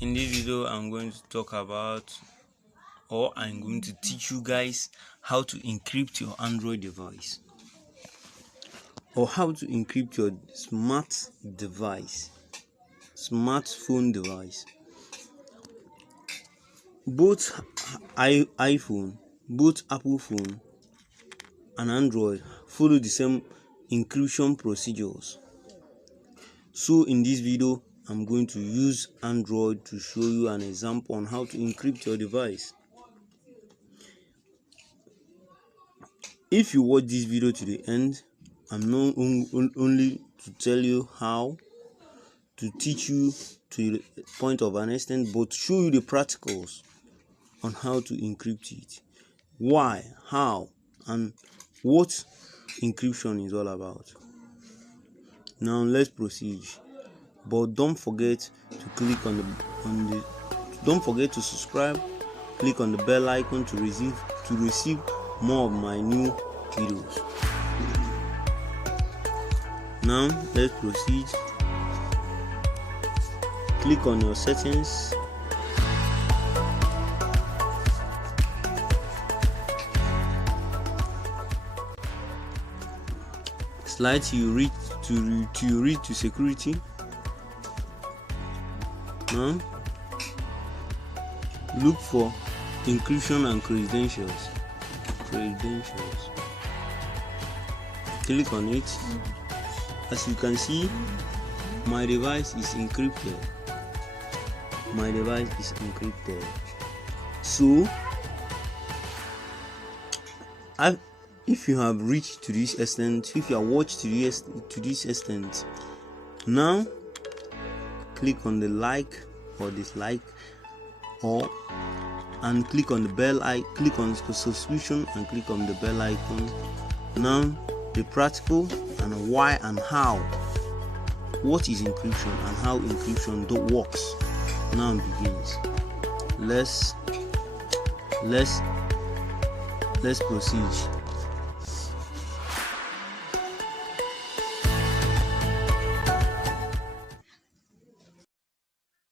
In this video, I'm going to talk about, or I'm going to teach you guys how to encrypt your Android device, or how to encrypt your smartphone device. Both iPhone, both Apple phone and Android follow the same encryption procedures. So in this video, I'm going to use Android to show you an example on how to encrypt your device. If you watch this video to the end, I'm not only to tell you how to teach you to the point of an extent, but show you the practicals on how to encrypt it, why, how, and what encryption is all about. Now let's proceed. But don't forget to click don't forget to subscribe, click on the bell icon to receive more of my new videos. Now let's proceed. Click on your settings. Slide till you reach to security. Now look for encryption and credentials. Click on it. As you can see, my device is encrypted. So if you have reached to this extent, if you have watched to this extent, now click on the like or dislike, and click on the bell icon. Click on subscription and click on the bell icon. Now the practical and why and how, what is encryption and how encryption works now begins. Let's proceed.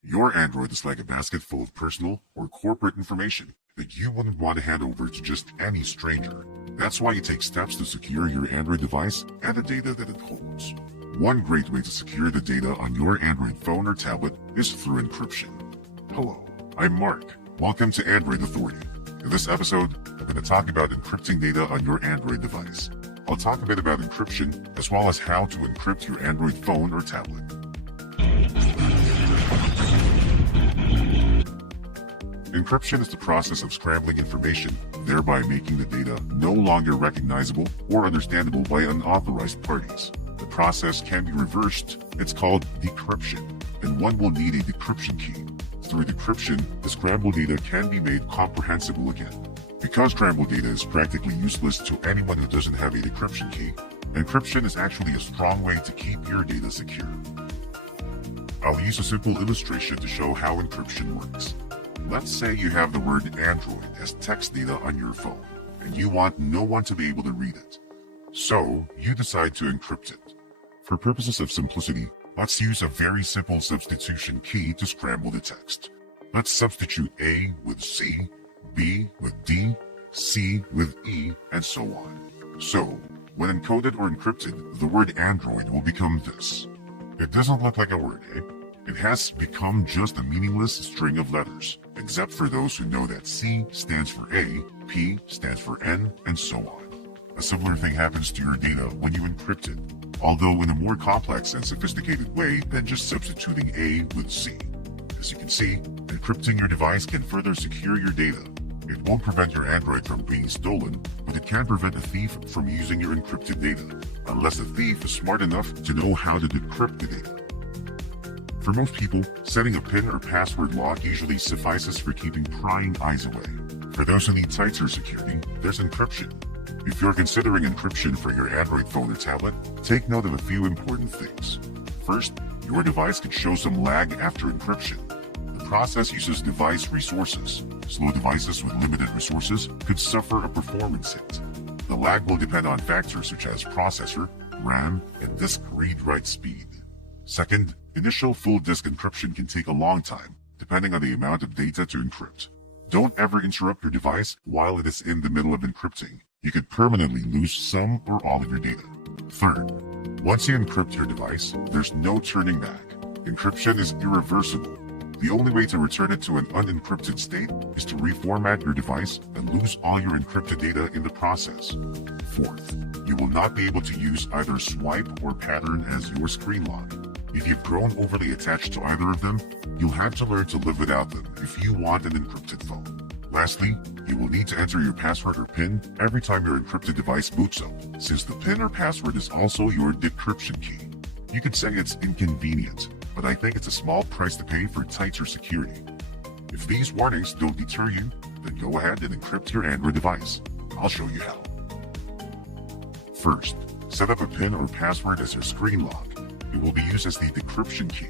Your Android is like a basket full of personal or corporate information that you wouldn't want to hand over to just any stranger. That's why you take steps to secure your Android device and the data that it holds. One great way to secure the data on your Android phone or tablet is through encryption. Hello, I'm Mark. Welcome to Android Authority. In this episode, I'm going to talk about encrypting data on your Android device. I'll talk a bit about encryption as well as how to encrypt your Android phone or tablet. Encryption is the process of scrambling information, thereby making the data no longer recognizable or understandable by unauthorized parties. The process can be reversed. It's called decryption, and one will need a decryption key. Through decryption, the scrambled data can be made comprehensible again. Because scrambled data is practically useless to anyone who doesn't have a decryption key, encryption is actually a strong way to keep your data secure. I'll use a simple illustration to show how encryption works. Let's say you have the word Android as text data on your phone, and you want no one to be able to read it. So, you decide to encrypt it. For purposes of simplicity, let's use a very simple substitution key to scramble the text. Let's substitute A with C, B with D, C with E, and so on. So, when encoded or encrypted, the word Android will become this. It doesn't look like a word, eh? It has become just a meaningless string of letters, except for those who know that C stands for A, P stands for N, and so on. A similar thing happens to your data when you encrypt it, although in a more complex and sophisticated way than just substituting A with C. As you can see, encrypting your device can further secure your data. It won't prevent your Android from being stolen, but it can prevent a thief from using your encrypted data, unless the thief is smart enough to know how to decrypt the data. For most people, setting a PIN or password lock usually suffices for keeping prying eyes away. For those who need tighter security, there's encryption. If you're considering encryption for your Android phone or tablet, take note of a few important things. First, your device could show some lag after encryption. The process uses device resources. Slow devices with limited resources could suffer a performance hit. The lag will depend on factors such as processor, RAM, and disk read-write speed. Second, initial full disk encryption can take a long time, depending on the amount of data to encrypt. Don't ever interrupt your device while it is in the middle of encrypting. You could permanently lose some or all of your data. Third, once you encrypt your device, there's no turning back. Encryption is irreversible. The only way to return it to an unencrypted state is to reformat your device and lose all your encrypted data in the process. Fourth, you will not be able to use either swipe or pattern as your screen lock. If you've grown overly attached to either of them, you'll have to learn to live without them if you want an encrypted phone. Lastly, you will need to enter your password or PIN every time your encrypted device boots up, since the PIN or password is also your decryption key. You could say it's inconvenient, but I think it's a small price to pay for tighter security. If these warnings don't deter you, then go ahead and encrypt your Android device. I'll show you how. First, set up a PIN or password as your screen lock. It will be used as the decryption key.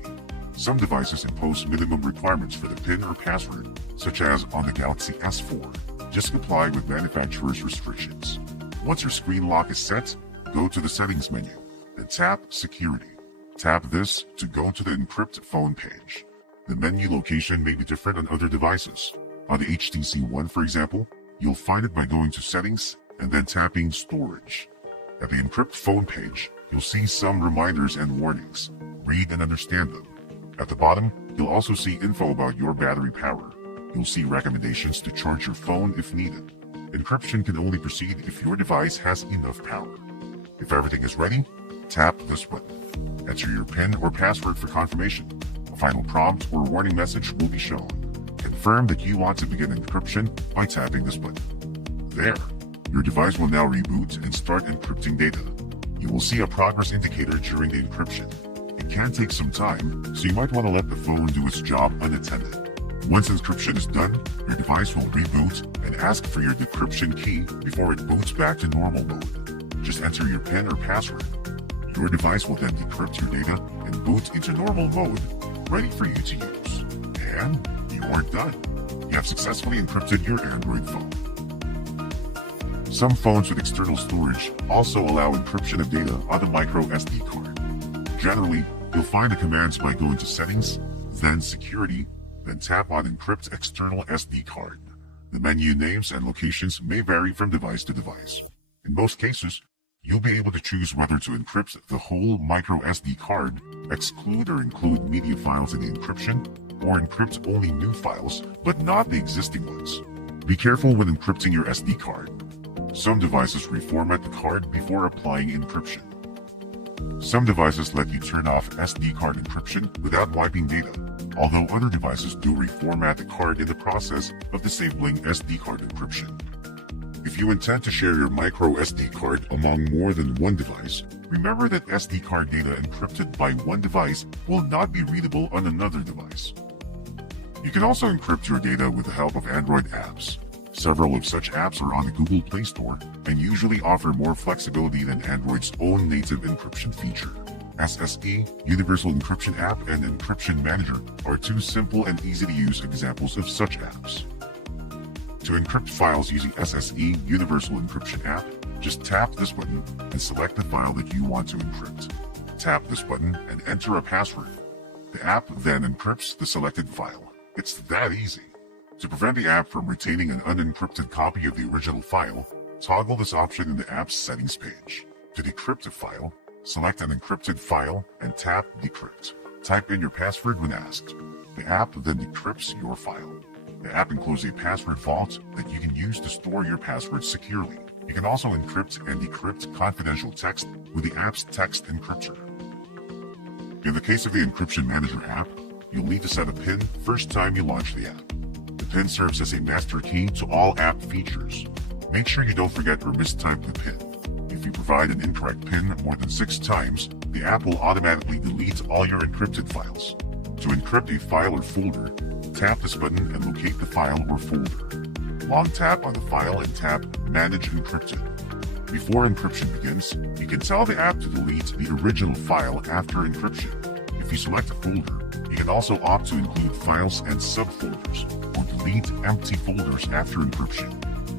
Some devices impose minimum requirements for the PIN or password, such as on the Galaxy S4. Just comply with manufacturer's restrictions. Once your screen lock is set, go to the settings menu and tap security. Tap this to go to the encrypt phone page. The menu location may be different on other devices. On the HTC One, for example, you'll find it by going to settings and then tapping storage. At the encrypt phone page, you'll see some reminders and warnings. Read and understand them. At the bottom, you'll also see info about your battery power. You'll see recommendations to charge your phone if needed. Encryption can only proceed if your device has enough power. If everything is ready, tap this button. Enter your PIN or password for confirmation. A final prompt or warning message will be shown. Confirm that you want to begin encryption by tapping this button. There, your device will now reboot and start encrypting data. You will see a progress indicator during the encryption. It can take some time, so you might want to let the phone do its job unattended. Once encryption is done, your device will reboot and ask for your decryption key before it boots back to normal mode. Just enter your PIN or password. Your device will then decrypt your data and boot into normal mode, ready for you to use. And you are done. You have successfully encrypted your Android phone. Some phones with external storage also allow encryption of data on the micro SD card. Generally, you'll find the commands by going to Settings, then Security, then tap on Encrypt External SD Card. The menu names and locations may vary from device to device. In most cases, you'll be able to choose whether to encrypt the whole micro SD card, exclude or include media files in the encryption, or encrypt only new files, but not the existing ones. Be careful when encrypting your SD card. Some devices reformat the card before applying encryption. Some devices let you turn off SD card encryption without wiping data, although other devices do reformat the card in the process of disabling SD card encryption. If you intend to share your micro SD card among more than one device, remember that SD card data encrypted by one device will not be readable on another device. You can also encrypt your data with the help of Android apps. Several of such apps are on the Google Play Store and usually offer more flexibility than Android's own native encryption feature. SSE, Universal Encryption App, and Encryption Manager are two simple and easy-to-use examples of such apps. To encrypt files using SSE, Universal Encryption App, just tap this button and select the file that you want to encrypt. Tap this button and enter a password. The app then encrypts the selected file. It's that easy. To prevent the app from retaining an unencrypted copy of the original file, toggle this option in the app's settings page. To decrypt a file, select an encrypted file and tap Decrypt. Type in your password when asked. The app then decrypts your file. The app includes a password vault that you can use to store your passwords securely. You can also encrypt and decrypt confidential text with the app's text encryptor. In the case of the Encryption Manager app, you'll need to set a PIN first time you launch the app. The PIN serves as a master key to all app features. Make sure you don't forget or mistype the PIN. If you provide an incorrect PIN more than 6 times, the app will automatically delete all your encrypted files. To encrypt a file or folder, tap this button and locate the file or folder. Long tap on the file and tap Manage Encrypted. Before encryption begins, you can tell the app to delete the original file after encryption. If you select a folder, you can also opt to include files and subfolders, or delete empty folders after encryption.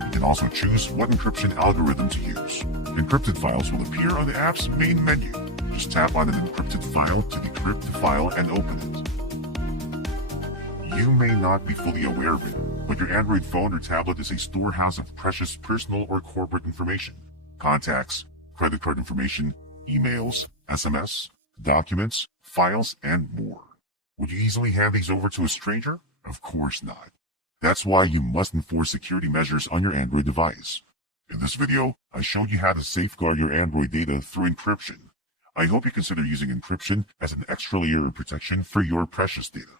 You can also choose what encryption algorithm to use. Encrypted files will appear on the app's main menu. Just tap on an encrypted file to decrypt the file and open it. You may not be fully aware of it, but your Android phone or tablet is a storehouse of precious personal or corporate information. Contacts, credit card information, emails, SMS, documents, files, and more. Would you easily hand these over to a stranger? Of course not. That's why you must enforce security measures on your Android device. In this video, I showed you how to safeguard your Android data through encryption. I hope you consider using encryption as an extra layer of protection for your precious data.